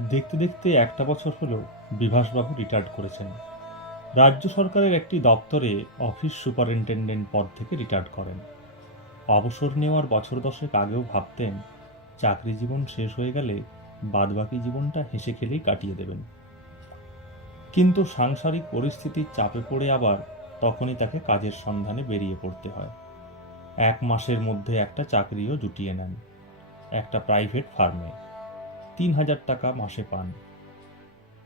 দেখতে দেখতে একটা বছর হলো বিভাসবাবু রিটায়ার্ড করেছেন। রাজ্য সরকারের একটি দপ্তরে অফিস সুপারিনটেন্ডেন্ট পদ থেকে রিটায়ার্ড করেন। অবসর নেওয়ার বছর দশেক আগেও ভাবতেন, চাকরি জীবন শেষ হয়ে গেলে বাদবাকি জীবনটা হেসে খেলেই কাটিয়ে দেবেন। কিন্তু সাংসারিক পরিস্থিতির চাপে পড়ে আবার তখনই তাকে কাজের সন্ধানে বেরিয়ে পড়তে হয়। এক মাসের মধ্যে একটা চাকরিও জুটিয়ে নেন, একটা প্রাইভেট ফার্মে তিন হাজার টাকা মাসে পান।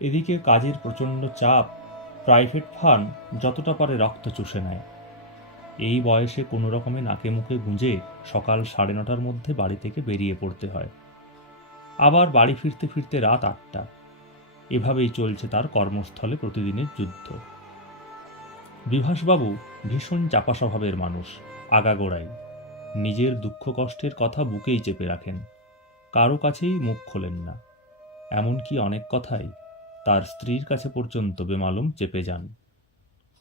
এদিকে কাজের প্রচণ্ড চাপ প্রাইভেট ফার্ম যতটা পারে রক্ত চুষে নেয়। এই বয়সে কোনো রকমে নাকে মুখে গুঁজে সকাল সাড়ে নটার মধ্যে বাড়ি থেকে বেরিয়ে পড়তে হয়। আবার বাড়ি ফিরতে ফিরতে রাত আটটা। এভাবেই চলছে তার কর্মস্থলে প্রতিদিনের যুদ্ধ। বিভাসবাবু ভীষণ চাপা স্বভাবের মানুষ, আগাগোড়াই। নিজের দুঃখ কষ্টের কথা বুকেই চেপে রাখেন। কারও কাছেই মুখ খোলেন না। এমনকি অনেক কথাই তার স্ত্রীর কাছে পর্যন্ত বেমালুম চেপে যান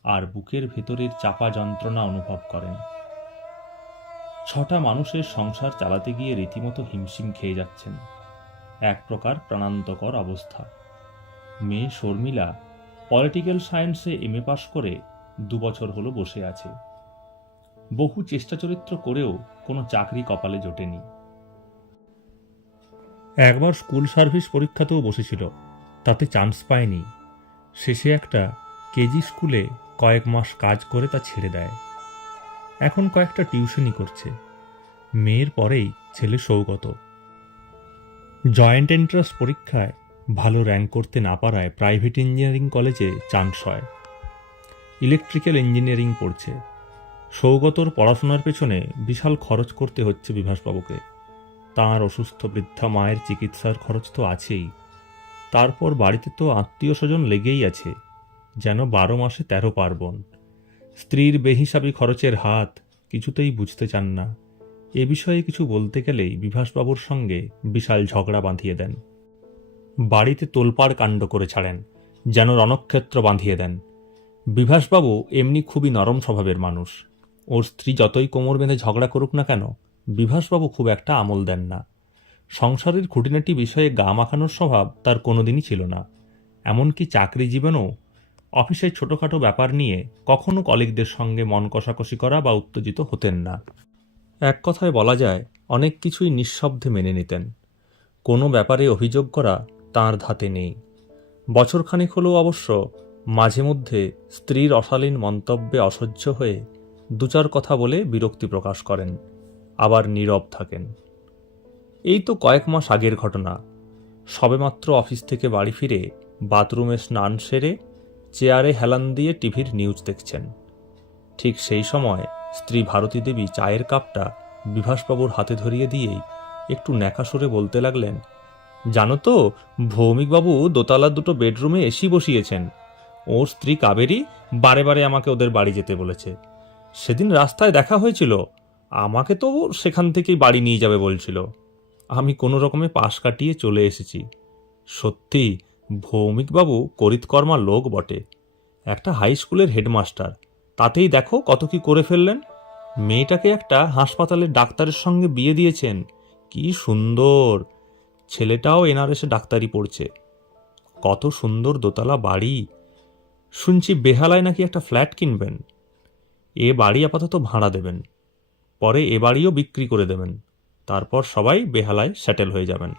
আর বুকের ভেতরের চাপা যন্ত্রণা অনুভব করেন। ছটা মানুষের সংসার চালাতে গিয়ে রীতিমতো হিমশিম খেয়ে যাচ্ছেন। এক প্রকার প্রাণান্তকর অবস্থা। মেয়ে শর্মিলা পলিটিক্যাল সায়েন্সে এম এ পাশ করে দুবছর হলো বসে আছে। বহু চেষ্টা চরিত্র করেও কোনো চাকরি কপালে জোটেনি। একবার স্কুল সার্ভিস পরীক্ষাতেও বসেছিল, তাতে চান্স পায়নি। শেষে একটা কেজি স্কুলে কয়েক মাস কাজ করে তা ছেড়ে দেয়। এখন কয়েকটা টিউশনই করছে। মেয়ের পরেই ছেলে সৌগত। জয়েন্ট এন্ট্রান্স পরীক্ষায় ভালো র্যাঙ্ক করতে না পারায় প্রাইভেট ইঞ্জিনিয়ারিং কলেজে চান্স হয়। ইলেকট্রিক্যাল ইঞ্জিনিয়ারিং পড়ছে। সৌগতর পড়াশোনার পেছনে বিশাল খরচ করতে হচ্ছে বিভাসবাবুকে। তাঁর অসুস্থ বৃদ্ধা মায়ের চিকিৎসার খরচ তো আছেই। তারপর বাড়িতে তো আত্মীয় স্বজন লেগেই আছে, যেন বারো মাসে তেরো পার্বণ। স্ত্রীর বেহিসাবি খরচের হাত কিছুতেই বুঝতে চান না। এ বিষয়ে কিছু বলতে গেলেই বিভাসবাবুর সঙ্গে বিশাল ঝগড়া বাঁধিয়ে দেন। বাড়িতে তোলপাড় কাণ্ড করে ছাড়েন, যেন রণক্ষেত্র বাঁধিয়ে দেন। বিভাসবাবু এমনি খুবই নরম স্বভাবের মানুষ। ওর স্ত্রী যতই কোমর বেঁধে ঝগড়া করুক না কেন বিভাসবাবু খুব একটা আমল দেন না। সংসারের খুঁটিনাটি বিষয়ে গা মাখানোর স্বভাব তার কোনোদিনই ছিল না। এমনকি চাকরি জীবনেও অফিসের ছোটোখাটো ব্যাপার নিয়ে কখনো কলিগদের সঙ্গে মন কষাকষি করা বা উত্তেজিত হতেন না। এক কথায় বলা যায়, অনেক কিছুই নিঃশব্দে মেনে নিতেন। কোনো ব্যাপারে অভিযোগ করা তাঁর ধাতে নেই। বছরখানেক হলেও অবশ্য মাঝে মধ্যে স্ত্রীর অশালীন মন্তব্যে অসহ্য হয়ে দু চার কথা বলে বিরক্তি প্রকাশ করেন। আবার নীরব থাকেন। এই তো কয়েক মাস আগের ঘটনা। সবেমাত্র অফিস থেকে বাড়ি ফিরে বাথরুমে স্নান সেরে চেয়ারে হেলান দিয়ে টিভির নিউজ দেখছেন। ঠিক সেই সময় স্ত্রী ভারতী দেবী চায়ের কাপটা বিভাসবাবুর হাতে ধরিয়ে দিয়েই একটু ন্যাকা সরে বলতে লাগলেন, জানো তো, ভৌমিকবাবু দোতলার দুটো বেডরুমে এসি বসিয়েছেন। ওর স্ত্রী কাবেরী বারে বারে আমাকে ওদের বাড়ি যেতে বলেছে। সেদিন রাস্তায় দেখা হয়েছিল আমাকে তো সেখান থেকেই বাড়ি নিয়ে যাবে বলছিল। আমি কোনো রকমে পাশ কাটিয়ে চলে এসেছি। সত্যি, ভৌমিকবাবু করিতকর্মা লোক বটে। একটা হাই স্কুলের হেডমাস্টার। তাতেই দেখো কত কি করে ফেললেন। মেয়েটাকে একটা হাসপাতালের ডাক্তারের সঙ্গে বিয়ে দিয়েছেন। কি সুন্দর! ছেলেটাও এনআরএসে ডাক্তারি পড়ছে। কত সুন্দর দোতলা বাড়ি। শুনছি বেহালায় নাকি একটা ফ্ল্যাট কিনবেন। এ বাড়ি আপাতত ভাড়া দেবেন। পরে এ বাড়িও বিক্রি করে দেবেন। তারপর সবাই বেহালায় সেটেল হয়ে যাবেন।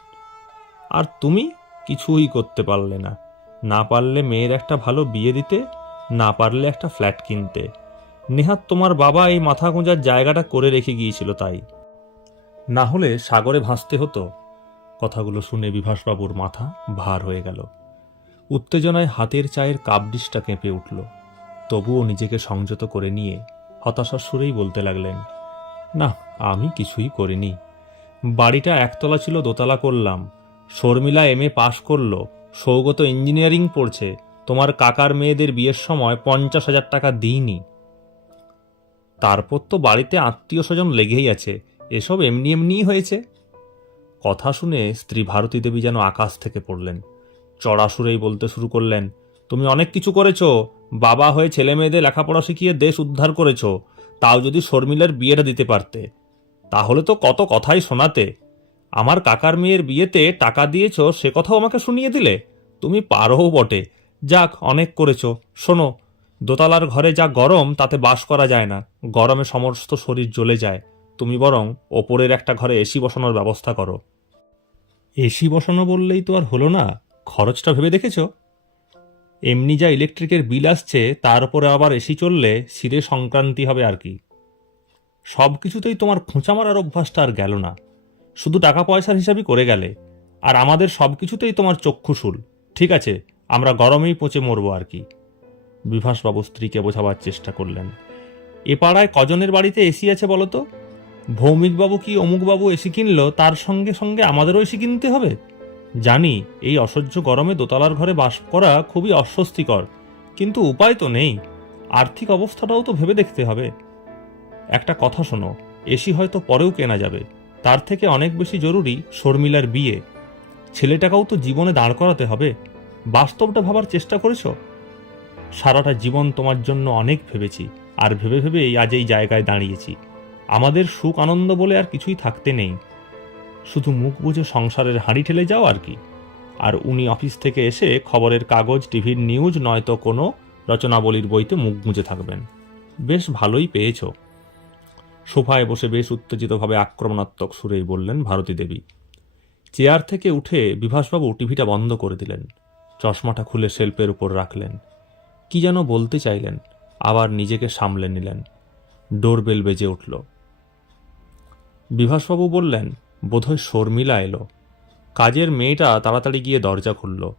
আর তুমি কিছুই করতে পারলে না। না পারলে মেয়ের একটা ভালো বিয়ে দিতে, না পারলে একটা ফ্ল্যাট কিনতে। নেহাত তোমার বাবা এই মাথা গোঁজার জায়গাটা করে রেখে গিয়েছিল তাই। না হলে সাগরে ভাসতে হতো। কথাগুলো শুনে বিভাসবাবুর মাথা ভার হয়ে গেল। উত্তেজনায় হাতের চায়ের কাপ ডিশটা কেঁপে উঠল। তবুও নিজেকে সংযত করে নিয়ে হতাশার সুরেই বলতে লাগলেন না, আমি কিছুই করিনি। বাড়িটা একতলা ছিল, দোতলা করলাম। শর্মিলা এম এ পাশ করল। সৌগত ইঞ্জিনিয়ারিং পড়ছে। তোমার কাকার মেয়েদের বিয়ের সময় পঞ্চাশ হাজার টাকা দিইনি। তারপর তো বাড়িতে আত্মীয় স্বজন লেগেই আছে। এসব এমনি এমনিই হয়েছে। কথা শুনে স্ত্রী ভারতী দেবী যেন আকাশ থেকে পড়লেন। চড়া সুরেই বলতে শুরু করলেন, তুমি অনেক কিছু করেছ। বাবা হয়ে ছেলে মেয়েদের লেখাপড়া শিখিয়ে দেশ উদ্ধার করেছ। তাও যদি শর্মিলার বিয়েটা দিতে পারতে, তাহলে তো কত কথাই শোনাতে। আমার কাকার মেয়ের বিয়েতে টাকা দিয়েছ, সে কথাও আমাকে শুনিয়ে দিলে? তুমি পারোও বটে। যাক, অনেক করেছ। শোনো, দোতলার ঘরে যা গরম, তাতে বাস করা যায় না। গরমে সমস্ত শরীর জ্বলে যায়। তুমি বরং ওপরের একটা ঘরে এসি বসানোর ব্যবস্থা করো। এসি বসানো বললেই তো আর হলো না? খরচটা ভেবে দেখেছ? এমনি যা ইলেকট্রিকের বিল আসছে, তার উপরে আবার এসি চললে সিরে সংক্রান্তি হবে আর কি। সব কিছুতেই তোমার খোঁচা মারার অভ্যাসটা আর গেল না। শুধু টাকা পয়সার হিসাবই করে গেলে। আর আমাদের সব কিছুতেই তোমার চক্ষুশুল ঠিক আছে, আমরা গরমেই পচে মরবো আর কি। বিভাসবাবু স্ত্রীকে বোঝাবার চেষ্টা করলেন। এ পাড়ায় কজনের বাড়িতে এসি আছে বলো তো? ভৌমিকবাবু কি অমুকবাবু এসি কিনলো, তার সঙ্গে সঙ্গে আমাদেরও এসি কিনতে হবে? জানি, এই অসহ্য গরমে দোতলার ঘরে বাস করা খুবই অস্বস্তিকর, কিন্তু উপায় তো নেই। আর্থিক অবস্থাটাও তো ভেবে দেখতে হবে। একটা কথা শোনো, এসি হয়তো পরেও কেনা যাবে, তার থেকে অনেক বেশি জরুরি শর্মিলার বিয়ে। ছেলেটাকেও তো জীবনে দাঁড় করাতে হবে। বাস্তবটা ভাবার চেষ্টা করেছ? সারাটা জীবন তোমার জন্য অনেক ভেবেছি, আর ভেবে ভেবে আজ এই জায়গায় দাঁড়িয়েছি। আমাদের সুখ আনন্দ বলে আর কিছুই থাকতে নেই। শুধু মুখ বুঝে সংসারের হাঁড়ি ঠেলে যাও আর কি। আর উনি অফিস থেকে এসে খবরের কাগজ, টিভির নিউজ, নয়তো কোনো রচনাবলীর বইতে মুখ গুঁজে থাকবেন। বেশ ভালোই পেয়েছ। সোফায় বসে বেশ উত্তেজিতভাবে আক্রমণাত্মক সুরেই বললেন ভারতী দেবী। চেয়ার থেকে উঠে বিভাসবাবু টিভিটা বন্ধ করে দিলেন। চশমাটা খুলে শেল্পের উপর রাখলেন। কি যেন বলতে চাইলেন, আবার নিজেকে সামলে নিলেন। ডোরবেল বেজে উঠল। বিভাসবাবু বললেন বোধহয় শর্মিলা এলো। কাজের মেয়েটা তাড়াতাড়ি গিয়ে দরজা খুলল।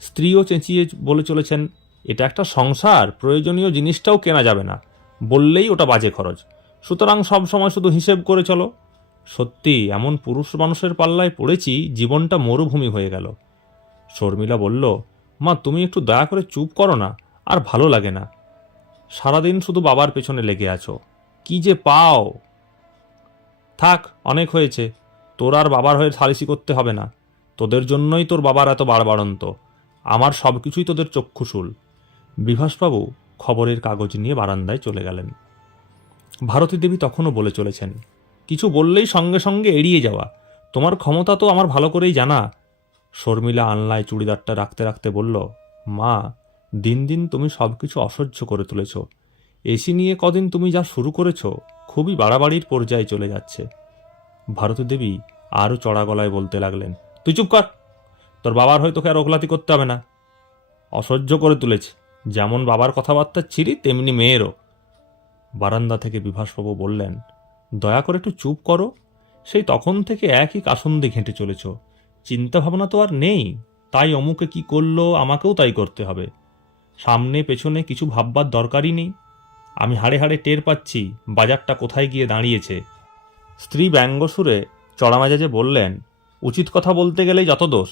স্ত্রীও চেঁচিয়ে বলে চলেছেন, এটা একটা সংসার, প্রয়োজনীয় জিনিসটাও কেনা যাবে না। বললেই ওটা বাজে খরচ। সুতরাং সব সময় শুধু হিসেব করে চলো। সত্যি, এমন পুরুষ মানুষের পাল্লায় পড়েছি, জীবনটা মরুভূমি হয়ে গেল। শর্মিলা বলল, মা, তুমি একটু দয়া করে চুপ করো না, আর ভালো লাগে না। সারাদিন শুধু বাবার পেছনে লেগে আছো। কি যে পাও? থাক, অনেক হয়েছে। তোর আর বাবার হয়ে সালিসি করতে হবে না। তোদের জন্যই তোর বাবার এত বাড়বাড়ন্ত আমার সব কিছুই তোদের চক্ষুশুল। বিভাসবাবু খবরের কাগজ নিয়ে বারান্দায় চলে গেলেন। ভারতী দেবী তখনও বলে চলেছেন, কিছু বললেই সঙ্গে সঙ্গে এড়িয়ে যাওয়া। তোমার ক্ষমতা তো আমার ভালো করেই জানা। শর্মিলা আনলায় চুড়িদারটা রাখতে রাখতে বলল, মা, দিন দিন তুমি সব কিছু অসহ্য করে তুলেছ। এসি নিয়ে কদিন তুমি যা শুরু করেছ, খুবই বাড়াবাড়ির পর্যায়ে চলে যাচ্ছে। ভারতী দেবী আরও চড়া গলায় বলতে লাগলেন, তুই চুপ কর। তোর বাবার হয়তো আর ওগলাতি করতে হবে না। অসহ্য করে তুলেছে। যেমন বাবার কথাবার্তা ছিরি তেমনি মেয়েরও। বারান্দা থেকে বিভাসবাবু বললেন, দয়া করে একটু চুপ করো। সেই তখন থেকে একই কাসন্দে ঘেঁটে চলেছ। চিন্তা ভাবনা তো আর নেই। তাই অমুকে কি করল, আমাকেও তাই করতে হবে। সামনে পেছনে কিছু ভাববার দরকারই নেই। আমি হাড়ে হাড়ে টের পাচ্ছি, বাজারটা কোথায় গিয়ে দাঁড়িয়েছে। স্ত্রী ব্যঙ্গসুরে চড়া মেজাজে বললেন, উচিত কথা বলতে গেলেই যত দোষ।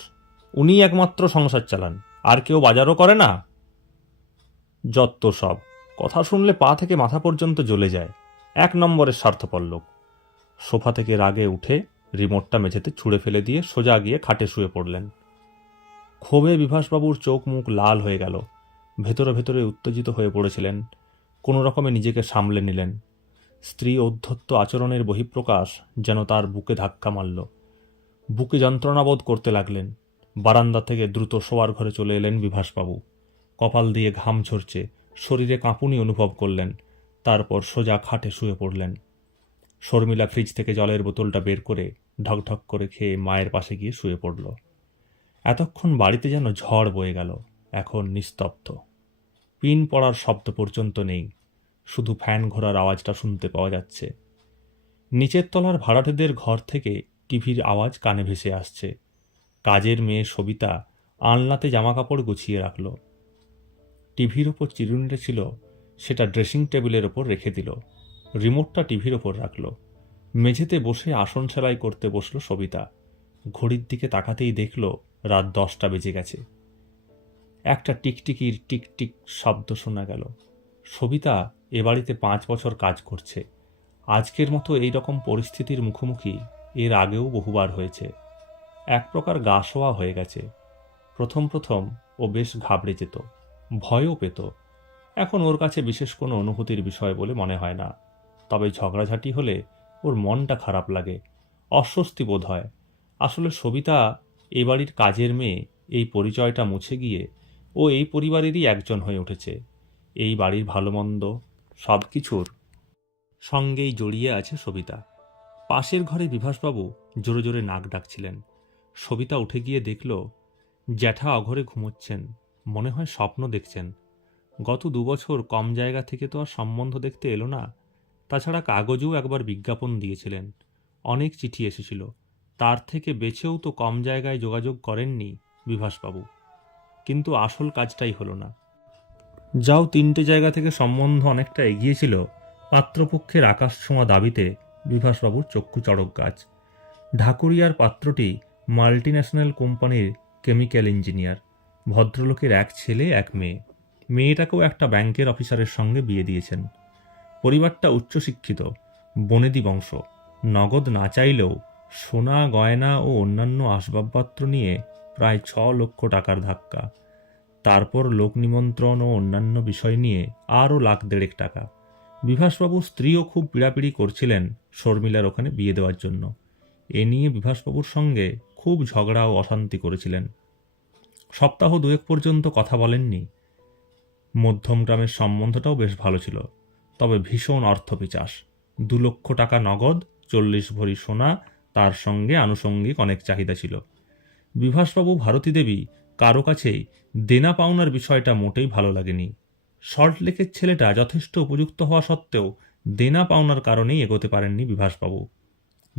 উনি একমাত্র সংসার চালান। আর কেউ বাজারও করে না? যত সব। কথা শুনলে পা থেকে মাথা পর্যন্ত জ্বলে যায়। এক নম্বরের স্বার্থপর লোক। সোফা থেকে রাগে উঠে রিমোটটা মেঝেতে ছুঁড়ে ফেলে দিয়ে সোজা গিয়ে খাটে শুয়ে পড়লেন। ক্ষোভে বিভাসবাবুর চোখ মুখ লাল হয়ে গেল। ভেতরে ভেতরে উত্তেজিত হয়ে পড়েছিলেন। কোনো রকমে নিজেকে সামলে নিলেন। স্ত্রী অধ্যত্ত আচরণের বহিঃপ্রকাশ যেন তার বুকে ধাক্কা মারল। বুকে যন্ত্রণাবোধ করতে লাগলেন। বারান্দা থেকে দ্রুত শোয়ার ঘরে চলে এলেন বিভাসবাবু। কপাল দিয়ে ঘাম ঝরছে, শরীরে কাঁপুনি অনুভব করলেন, তারপর সোজা খাটে শুয়ে পড়লেন। শর্মিলা ফ্রিজ থেকে জলের বোতলটা বের করে ঢকঢক করে খেয়ে মায়ের পাশে গিয়ে শুয়ে পড়ল। এতক্ষণ বাড়িতে যেন ঝড় বয়ে গেল, এখন নিস্তব্ধ। পিন পড়ার শব্দ পর্যন্ত নেই। শুধু ফ্যান ঘোরার আওয়াজটা শুনতে পাওয়া যাচ্ছে। নিচের তলার ভাড়াটেদের ঘর থেকে টিভির আওয়াজ কানে ভেসে আসছে। কাজের মেয়ে সবিতা আলনাতে জামাকাপড় গুছিয়ে রাখল। টিভির ওপর চিরুনিটা ছিল, সেটা ড্রেসিং টেবিলের ওপর রেখে দিল। রিমোটটা টিভির ওপর রাখল। মেঝেতে বসে আসন সেলাই করতে বসল সবিতা। ঘড়ির দিকে তাকাতেই দেখল, রাত দশটা বেজে গেছে। একটা টিকটিকির টিকটিক শব্দ শোনা গেল। সবিতা এ বাড়িতে পাঁচ বছর কাজ করছে। আজকের মতো এই রকম পরিস্থিতির মুখোমুখি এর আগেও বহুবার হয়েছে। এক প্রকার গা শোয়া হয়ে গেছে। প্রথম প্রথম ও বেশ ঘাবড়ে যেত। ভয়ও পেত। এখন ওর কাছে বিশেষ কোনো অনুভূতির বিষয় বলে মনে হয় না। তবে ঝগড়াঝাটি হলে ওর মনটা খারাপ লাগে। অস্বস্তি বোধ হয়। আসলে সবিতা, এ বাড়ির কাজের মেয়ে, এই পরিচয়টা মুছে গিয়ে ও এই পরিবারেরই একজন হয়ে উঠেছে। এই বাড়ির ভালো মন্দ সব কিছুর সঙ্গেই জড়িয়ে আছে সবিতা। পাশের ঘরে বিভাসবাবু জোরে জোরে নাক ডাকছিলেন। সবিতা উঠে গিয়ে দেখল, জ্যাঠা অঘরে ঘুমোচ্ছেন, মনে হয় স্বপ্ন দেখছেন। গত দুবছর কম জায়গা থেকে তো আর সম্বন্ধ দেখতে এলো না। তাছাড়া কাগজেও একবার বিজ্ঞাপন দিয়েছিলেন। অনেক চিঠি এসেছিল। তার থেকে বেছেও তো কম জায়গায় যোগাযোগ করেননি বিভাসবাবু। কিন্তু আসল কাজটাই হলো না। যাও তিনটে জায়গা থেকে সম্বন্ধ অনেকটা এগিয়েছিল পাত্রপক্ষের আকাশ ছোঁয়া দাবিতে বিভাসবাবুর চক্ষু চড়ক গাছ। ঢাকুরিয়ার পাত্রটি মাল্টিন্যাশনাল কোম্পানির কেমিক্যাল ইঞ্জিনিয়ার, ভদ্রলোকের এক ছেলে, এক মেয়ে। মেয়েটাকেও একটা ব্যাংকের অফিসারের সঙ্গে বিয়ে দিয়েছেন। পরিবারটা উচ্চশিক্ষিত, বনেদি বংশ। নগদ না চাইলেও সোনা, গয়না ও অন্যান্য আসবাবপত্র নিয়ে প্রায় ছ লক্ষ টাকার ধাক্কা। তারপর লোক নিমন্ত্রণ ও অন্যান্য বিষয় নিয়ে আরও লাখ দেড়েক টাকা। বিভাসবাবুর স্ত্রীও খুব পীড়াপিড়ি করছিলেন শর্মিলার ওখানে বিয়ে দেওয়ার জন্য। এ নিয়ে বিভাসবাবুর সঙ্গে খুব ঝগড়া ও অশান্তি করেছিলেন। সপ্তাহ দুয়েক পর্যন্ত কথা বলেননি। মধ্যম গ্রামের সম্বন্ধটাও বেশ ভালো ছিল। তবে ভীষণ অর্থপিচাস। দু লক্ষ টাকা নগদ, চল্লিশ ভরি সোনা, তার সঙ্গে আনুষঙ্গিক অনেক চাহিদা ছিল। বিভাসবাবু ভারতী দেবী কারও কাছেই দেনা পাওনার বিষয়টা মোটেই ভালো লাগেনি। সল্টলেকের ছেলেটা যথেষ্ট উপযুক্ত হওয়া সত্ত্বেও দেনা পাওনার কারণেই এগোতে পারেননি বিভাসবাবু।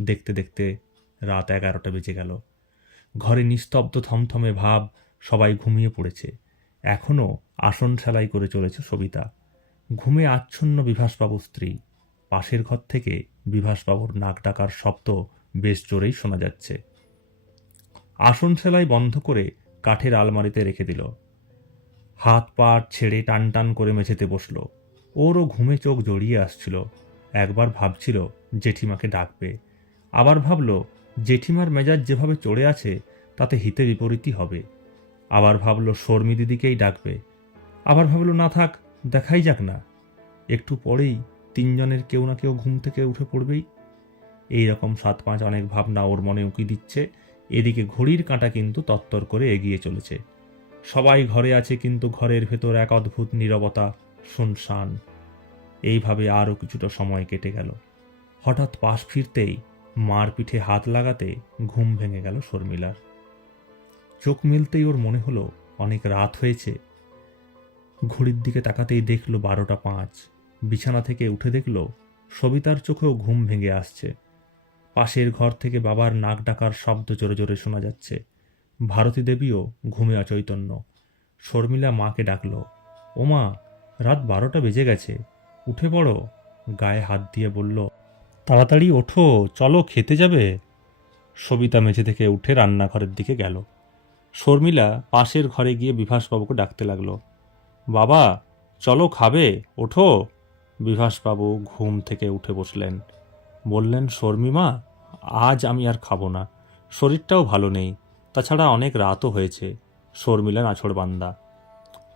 দেখতে দেখতে রাত এগারোটা বেজে গেল। ঘরে নিস্তব্ধ থমথমে ভাব সবাই ঘুমিয়ে পড়েছে। এখনও আসন সেলাই করে চলেছে সবিতা। ঘুমে আচ্ছন্ন বিভাসবাবুর স্ত্রী। পাশের ঘর থেকে বিভাসবাবুর নাক ডাকার শব্দ বেশ জোরেই শোনা যাচ্ছে। আসন সেলাই বন্ধ করে কাঠের আলমারিতে রেখে দিল। হাত পা ছেড়ে টান টান করে মেঝেতে বসল। ওরও ঘুমে চোখ জড়িয়ে আসছিল। একবার ভাবছিল, জেঠিমাকে ডাকবে। আবার ভাবল, জেঠিমার মেজাজ যেভাবে চড়ে আছে, তাতে হিতে বিপরীতই হবে। আবার ভাবল, শর্মি দিদিকেই ডাকবে। আবার ভাবল, না থাক, দেখাই যাক না। একটু পরেই তিনজনের কেউ না কেউ ঘুম থেকে উঠে পড়বেই। এই রকম সাত পাঁচ অনেক ভাবনা ওর মনে উঁকি দিচ্ছে। এদিকে ঘড়ির কাঁটা কিন্তু তত্তর করে এগিয়ে চলেছে। সবাই ঘরে আছে কিন্তু ঘরের ভেতর এক অদ্ভুত নীরবতা, শুনশান। এইভাবে আরও কিছুটা সময় কেটে গেল। হঠাৎ পাশ ফিরতেই মার পিঠে হাত লাগাতে ঘুম ভেঙে গেল শর্মিলার। চোখ মিলতেই ওর মনে হলো অনেক রাত হয়েছে। ঘড়ির দিকে তাকাতেই দেখল বারোটা পাঁচ। বিছানা থেকে উঠে দেখল সবিতার চোখেও ঘুম ভেঙে আসছে। পাশের ঘর থেকে বাবার নাক ডাকার শব্দ জোরে জোরে শোনা যাচ্ছে। ভারতী দেবীও ঘুমে অচৈতন্য শর্মিলা মাকে ডাকল, ওমা, রাত বারোটা বেজে গেছে। উঠে পড়ো। গায়ে হাত দিয়ে বলল, তাড়াতাড়ি ওঠো, চলো, খেতে যাবে? সবিতা মেঝে থেকে উঠে রান্নাঘরের দিকে গেল। শর্মিলা পাশের ঘরে গিয়ে বিভাসবাবুকে ডাকতে লাগল, বাবা, চলো, খাবে? ওঠো? বিভাসবাবু ঘুম থেকে উঠে বসলেন। বললেন, শর্মিমা, আজ আমি আর খাব না। শরীরটাও ভালো নেই। তাছাড়া অনেক রাতও হয়েছে। শর্মিলা নাছড় বান্দা।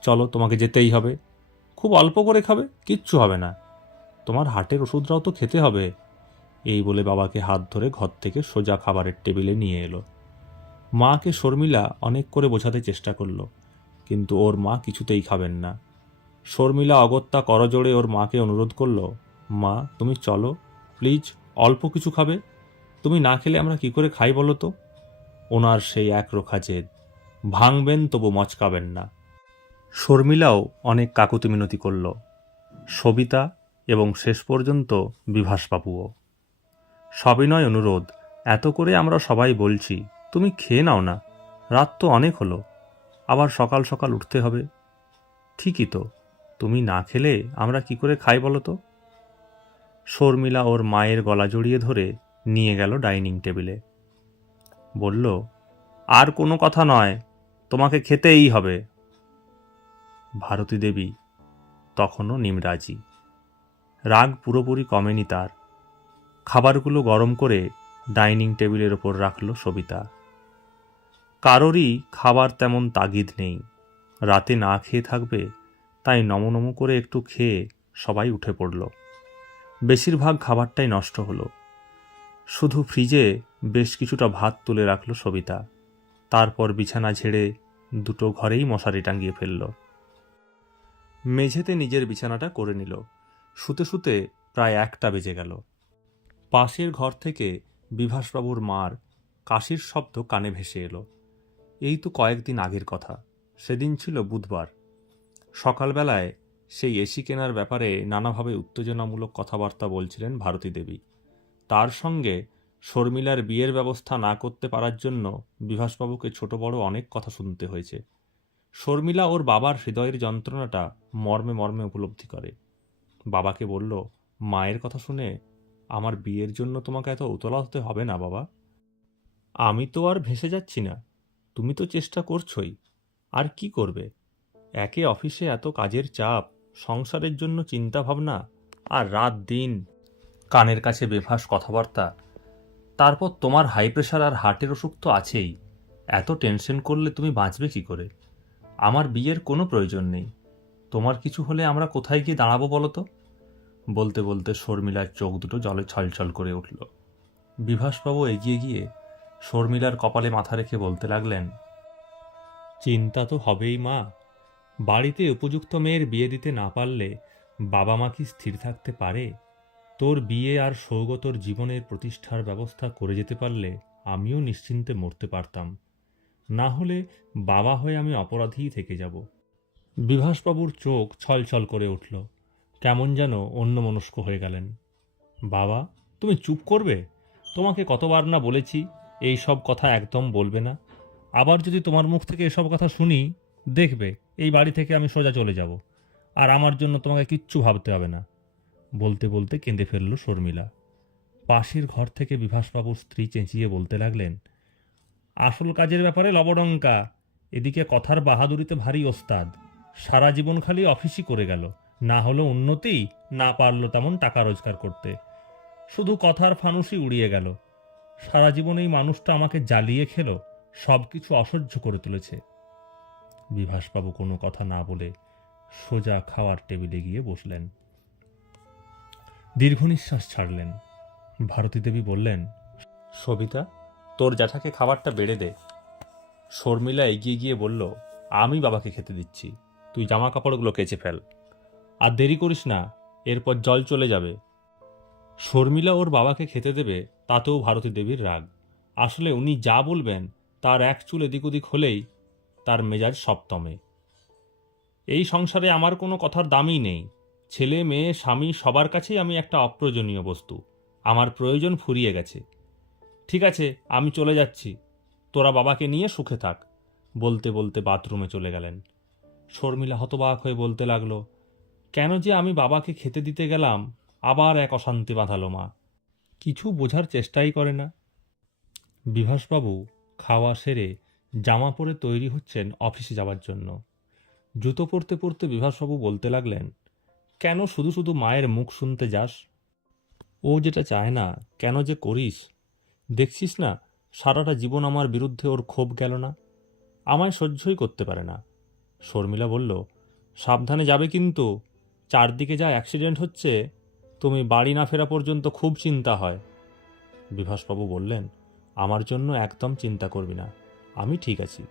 চলো, তোমাকে যেতেই হবে। খুব অল্প করে খাবে, কিচ্ছু হবে না। তোমার হাটের ওষুধরাও তো খেতে হবে। এই বলে বাবাকে হাত ধরে ঘর থেকে সোজা খাবারের টেবিলে নিয়ে এলো। মাকে শর্মিলা অনেক করে বোঝাতে চেষ্টা করল, কিন্তু ওর মা কিছুতেই খাবেন না। শর্মিলা অগত্যা করজোড়ে ওর মাকে অনুরোধ করল, মা, তুমি চলো প্লিজ, অল্প কিছু খাবে। তুমি না খেলে আমরা কি করে খাই বলো তো? ওনার সেই এক রোখা জেদ। ভাঙবেন তবু মচকাবেন না। শর্মিলাও অনেক কাকুতি মিনতি করল। সবিতা এবং শেষ পর্যন্ত বিভাসবাবুও। সবিনয় অনুরোধ, এত করে আমরা সবাই বলছি, তুমি খেয়ে নাও না। রাত তো অনেক হলো, আবার সকাল সকাল উঠতে হবে। ঠিকই তো, তুমি না খেলে আমরা কি করে খাই বলো তো? শর্মিলা ওর মায়ের গলা জড়িয়ে ধরে নিয়ে গেল ডাইনিং টেবিলে। বলল, আর কোনো কথা নয়, তোমাকে খেতেই হবে। ভারতী দেবী তখনও নিমরাজি। রাগ পুরোপুরি কমেনি তার। খাবারগুলো গরম করে ডাইনিং টেবিলের ওপর রাখল সবিতা। কারোরই খাবার তেমন তাগিদ নেই। রাতে না খেয়ে থাকবে, তাই নমনম করে একটু খেয়ে সবাই উঠে পড়ল। বেশিরভাগ খাবারটাই নষ্ট হলো। শুধু ফ্রিজে বেশ কিছুটা ভাত তুলে রাখল সবিতা। তারপর বিছানা ঝেড়ে দুটো ঘরেই মশারি টাঙিয়ে ফেলল। মেঝেতে নিজের বিছানাটা করে নিল। শুতে শুতে প্রায় একটা বেজে গেল। পাশের ঘর থেকে বিভাসবাবুর মার কাশির শব্দ কানে ভেসে এলো। এই তো কয়েকদিন আগের কথা। সেদিন ছিল বুধবার। সকালবেলায় সেই এসি কেনার ব্যাপারে নানাভাবে উত্তেজনামূলক কথাবার্তা বলছিলেন ভারতী দেবী। তার সঙ্গে শর্মিলার বিয়ের ব্যবস্থা না করতে পারার জন্য বিভাসবাবুকে ছোট বড় অনেক কথা শুনতে হয়েছে। শর্মিলা ওর বাবার হৃদয়ের যন্ত্রণাটা মর্মে মর্মে উপলব্ধি করে। বাবাকে বলল, মায়ের কথা শুনে আমার বিয়ের জন্য তোমাকে এত উতলা হতে হবে না বাবা। আমি তো আর ভেসে যাচ্ছি না। তুমি তো চেষ্টা করছোই। আর কি করবে? একে অফিসে এত কাজের চাপ সংসারের জন্য চিন্তা ভাবনা আর রাত দিন কানের কাছে বেফাস কথাবার্তা। তারপর তোমার হাই প্রেশার আর হার্টের অসুখ তো আছেই। এত টেনশন করলে তুমি বাঁচবে কি করে? আমার বিয়ের কোনো প্রয়োজন নেই। তোমার কিছু হলে আমরা কোথায় গিয়ে দাঁড়াবো বলো তো? বলতে বলতে শর্মিলার চোখ দুটো জলে ছলছল করে উঠল। বিভাসবাবু এগিয়ে গিয়ে শর্মিলার কপালে মাথা রেখে বলতে লাগলেন, চিন্তা তো হবেই মা। বাড়িতে উপযুক্ত মেয়ের বিয়ে দিতে না পারলে বাবা মা কি স্থির থাকতে পারে? তোর বিয়ে আর সৌগতর জীবনের প্রতিষ্ঠার ব্যবস্থা করে যেতে পারলে আমিও নিশ্চিন্তে মরতে পারতাম। না হলে বাবা হয়ে আমি অপরাধীই থেকে যাব। বিভাসবাবুর চোখ ছলছল করে উঠল। কেমন যেন অন্যমনস্ক হয়ে গেলেন। বাবা, তুমি চুপ করবে? তোমাকে কতবার না বলেছি এই সব কথা একদম বলবে না। আবার যদি তোমার মুখ থেকে এসব কথা শুনি, দেখবে এই বাড়ি থেকে আমি সোজা চলে যাব। আর আমার জন্য তোমাকে কিচ্ছু ভাবতে হবে না। বলতে বলতে কেঁদে ফেলল শর্মিলা। পাশের ঘর থেকে বিভাসবাবুর স্ত্রী চেঁচিয়ে বলতে লাগলেন, আসল কাজের ব্যাপারে লবডঙ্কা। এদিকে কথার বাহাদুরিতে ভারী ওস্তাদ। সারা জীবন খালি অফিসই করে গেল। না হলো উন্নতি, না পারল তেমন টাকা রোজগার করতে। শুধু কথার ফানুসই উড়িয়ে গেল। সারা জীবন এই মানুষটা আমাকে জ্বালিয়ে খেলো সব কিছু অসহ্য করে তুলেছে। বিভাসবাবু কোনো কথা না বলে সোজা খাওয়ার টেবিলে গিয়ে বসলেন। দীর্ঘ নিঃশ্বাস ছাড়লেন। ভারতী দেবী বললেন, সবিতা, তোর জ্যাঠাকে খাবারটা বেড়ে দে। শর্মিলা এগিয়ে গিয়ে বলল, আমি বাবাকে খেতে দিচ্ছি। তুই জামা কাপড়গুলো কেচে ফেল। আর দেরি করিস না, এরপর জল চলে যাবে। শর্মিলা ওর বাবাকে খেতে দেবে, তাতেও ভারতী দেবীর রাগ। আসলে উনি যা বলবেন, তার এক চুল এদিক ওদিক হলেই তার মেজাজ সপ্তমে। এই সংসারে আমার কোনো কথার দামই নেই। ছেলে, মেয়ে, স্বামী, সবার কাছেই আমি একটা অপ্রয়োজনীয় বস্তু। আমার প্রয়োজন ফুরিয়ে গেছে। ঠিক আছে, আমি চলে যাচ্ছি। তোরা বাবাকে নিয়ে সুখে থাক। বলতে বলতে বাথরুমে চলে গেলেন। শর্মিলা হতবাক হয়ে বলতে লাগল, কেন যে আমি বাবাকে খেতে দিতে গেলাম, আবার এক অশান্তি বাঁধালো মা। কিছু বোঝার চেষ্টাই করে না। বিভাসবাবু খাওয়া সেরে জামা পরে তৈরি হচ্ছেন অফিসে যাওয়ার জন্য। জুতো পরতে পরতে বিভাসবাবু বলতে লাগলেন, কেন শুধু শুধু মায়ের মুখ শুনতে যাস? ও যেটা চায় না, কেন যে করিস? দেখছিস না, সারাটা জীবন আমার বিরুদ্ধে ওর ক্ষোভ গেল না? আমায় সহ্যই করতে পারে না। শর্মিলা বলল, সাবধানে যাবে কিন্তু, চারদিকে যা অ্যাক্সিডেন্ট হচ্ছে, তুমি বাড়ি না ফেরা পর্যন্ত খুব চিন্তা হয়। বিভাসবাবু বললেন, আমার জন্য একদম চিন্তা করবি না। আমি ঠিক আছি।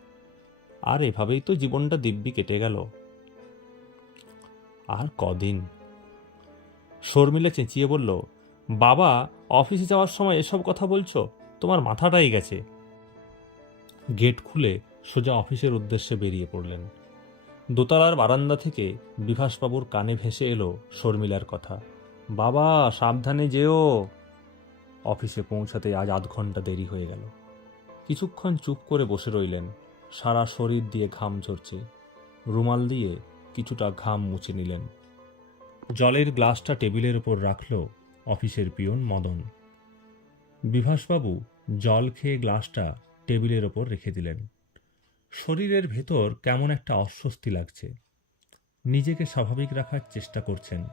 আর এভাবেই তো জীবনটা দিব্যি কেটে গেল। আর কদিন? শর্মিলা চেঁচিয়ে বলল, বাবা, অফিসে যাওয়ার সময় এসব কথা বলছো? তোমার মাথাটাই গেছে। গেট খুলে সোজা অফিসের উদ্দেশ্যে বেরিয়ে পড়লেন। দোতলার বারান্দা থেকে বিভাসবাবুর কানে ভেসে এলো শর্মিলার কথা, বাবা, সাবধানে যেও। অফিসে পৌঁছাতে আজ আধ ঘণ্টা দেরি হয়ে গেল। কিছুক্ষণ চুপ করে বসে রইলেন, সারা শরীর দিয়ে ঘাম ঝরছে। রুমাল দিয়ে কিছুটা ঘাম মুছে নিলেন। জলের গ্লাসটা টেবিলের উপর রাখল অফিসের পিয়ন মদন। বিভাসবাবু জল খেয়ে গ্লাসটা টেবিলের ওপর রেখে দিলেন। শরীরের ভেতর কেমন একটা অস্বস্তি লাগছে। নিজেকে স্বাভাবিক রাখার চেষ্টা করছেন।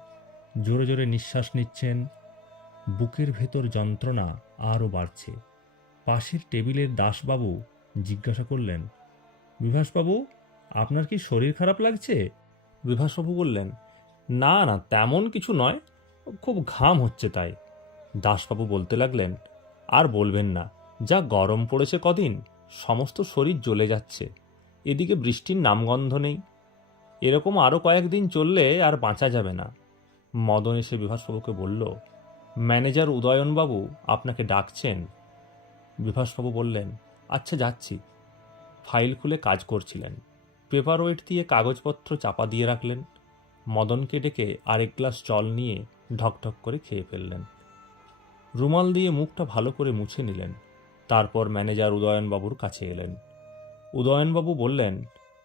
জোরে জোরে নিঃশ্বাস নিচ্ছেন। বুকের ভেতর যন্ত্রণা আরও বাড়ছে। পাশের টেবিলের দাসবাবু জিজ্ঞাসা করলেন, বিভাসবাবু, আপনার কি শরীর খারাপ লাগছে? বিভাসবাবু বললেন, না না, তেমন কিছু নয়, খুব ঘাম হচ্ছে তাই। দাসবাবু বলতে লাগলেন, আর বলবেন না, যা গরম পড়েছে কদিন, সমস্ত শরীর জ্বলে যাচ্ছে, এদিকে বৃষ্টির নামগন্ধ নেই। এরকম আরও কয়েকদিন চললে আর বাঁচা যাবে না। মদন এসে বিভাসবাবুকে বলল, ম্যানেজার উদয়নবাবু আপনাকে ডাকছেন বিভাসবাবু বললেন আচ্ছা যাচ্ছি। ফাইল খুলে কাজ করছিলেন। পেপার ওয়েট দিয়ে কাগজপত্র চাপা দিয়ে রাখলেন। মদনকে ডেকে আরেক গ্লাস জল নিয়ে ঢকঢক করে খেয়ে ফেললেন। রুমাল দিয়ে মুখটা ভালো করে মুছে নিলেন। তারপর ম্যানেজার উদয়নবাবুর কাছে এলেন। উদয়নবাবু বললেন,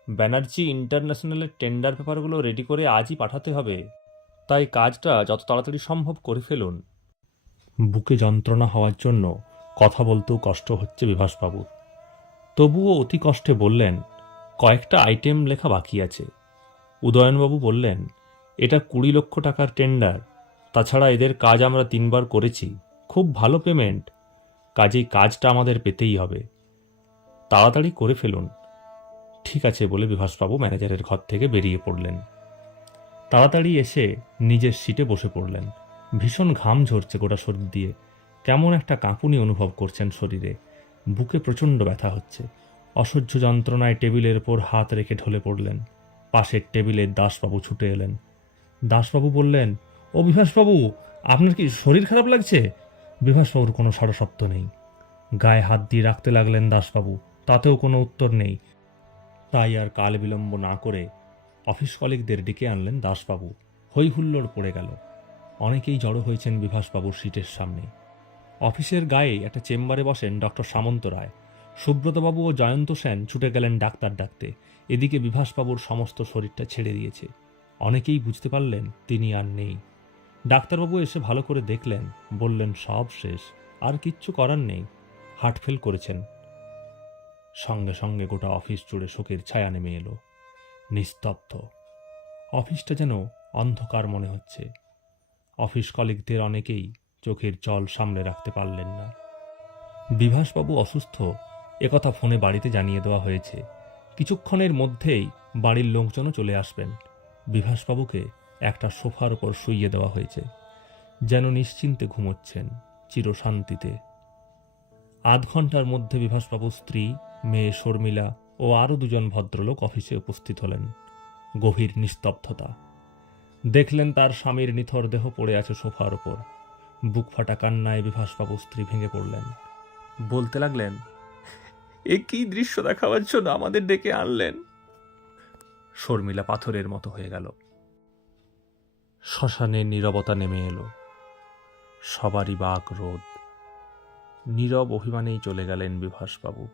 ব্যানার্জি ইন্টারন্যাশনালের টেন্ডার পেপারগুলো রেডি করে আজই পাঠাতে হবে। তাই কাজটা যত তাড়াতাড়ি সম্ভব করে ফেলুন। বুকে যন্ত্রণা হওয়ার জন্য কথা বলতেও কষ্ট হচ্ছে বিভাসবাবুর তবুও অতি কষ্টে বললেন, কয়েকটা আইটেম লেখা বাকি আছে। উদয়নবাবু বললেন, এটা কুড়ি লক্ষ টাকার টেন্ডার তাছাড়া এদের কাজ আমরা তিনবার করেছি। খুব ভালো পেমেন্ট কাজেই কাজটা আমাদের পেতেই হবে। তাড়াতাড়ি করে ফেলুন। ঠিক আছে বলে বিভাসবাবু ম্যানেজারের ঘর থেকে বেরিয়ে পড়লেন। তাড়াতাড়ি এসে নিজের সিটে বসে পড়লেন। ভীষণ ঘাম ঝরছে গোটা শরীর দিয়ে। কেমন একটা কাঁপুনি অনুভব করছেন শরীরে। বুকে প্রচণ্ড ব্যথা হচ্ছে। অসহ্য যন্ত্রণায় টেবিলের ওপর হাত রেখে ঢলে পড়লেন। পাশের টেবিলে দাসবাবু ছুটে এলেন। দাসবাবু বললেন ও বিভাসবাবু আপনার কি শরীর খারাপ লাগছে? বিভাসবাবুর কোনো সাড়াশব্দ নেই। গায়ে হাত দিয়ে রাখতে লাগলেন দাসবাবু, তাতেও কোনো উত্তর নেই। তাই আর কাল বিলম্ব না করে অফিস কলিগদের ডেকে আনলেন দাসবাবু। হই হুল্লোড় পড়ে গেল। অনেকেই জড়ো হয়েছেন বিভাসবাবুর সিটের সামনে। অফিসের গায়ে একটা চেম্বারে বসেন ডক্টর সামন্ত রায়। সুব্রতবাবু ও জয়ন্ত সেন ছুটে গেলেন ডাক্তার ডাকতে। এদিকে বিভাসবাবুর সমস্ত শরীরটা ছেড়ে দিয়েছে। অনেকেই বুঝতে পারলেন তিনি আর নেই। ডাক্তারবাবু এসে ভালো করে দেখলেন, বললেন, সব শেষ, আর কিচ্ছু করার নেই। হার্ট ফেল করেছেন। সঙ্গে সঙ্গে গোটা অফিস জুড়ে শোকের ছায়া নেমে এলো। নিস্তব্ধ। অফিসটা যেন অন্ধকার মনে হচ্ছে। অফিস কলিগদের অনেকেই চোখের জল সামলে রাখতে পারলেন না। বিভাসবাবু অসুস্থ একথা ফোনে বাড়িতে জানিয়ে দেওয়া হয়েছে। কিছুক্ষণের মধ্যেই বাড়ির লোকজনও চলে আসবেন। বিভাসবাবুকে একটা সোফার ওপর শুইয়ে দেওয়া হয়েছে। যেন নিশ্চিন্তে ঘুমোচ্ছেন চিরশান্তিতে। আধ ঘণ্টার মধ্যে বিভাসবাবুর স্ত্রী, মেয়ে শর্মিলা ও আরও দুজন ভদ্রলোক অফিসে উপস্থিত হলেন। গভীর নিস্তব্ধতা। দেখলেন তার স্বামীর নিথর দেহ পড়ে আছে সোফার ওপর বুক ফাটা কান্নায় বিভাসবাবু স্ত্রী ভেঙে পড়লেন। বলতে লাগলেন এ কি দৃশ্য দেখাবার জন্য আমাদের ডেকে আনলেন। শর্মিলা পাথরের মতো হয়ে গেল। শ্মশানে নীরবতা নেমে এলো। সবারই বাক রোদ। নীরব অভিমানেই চলে গেলেন বিভাসবাবু।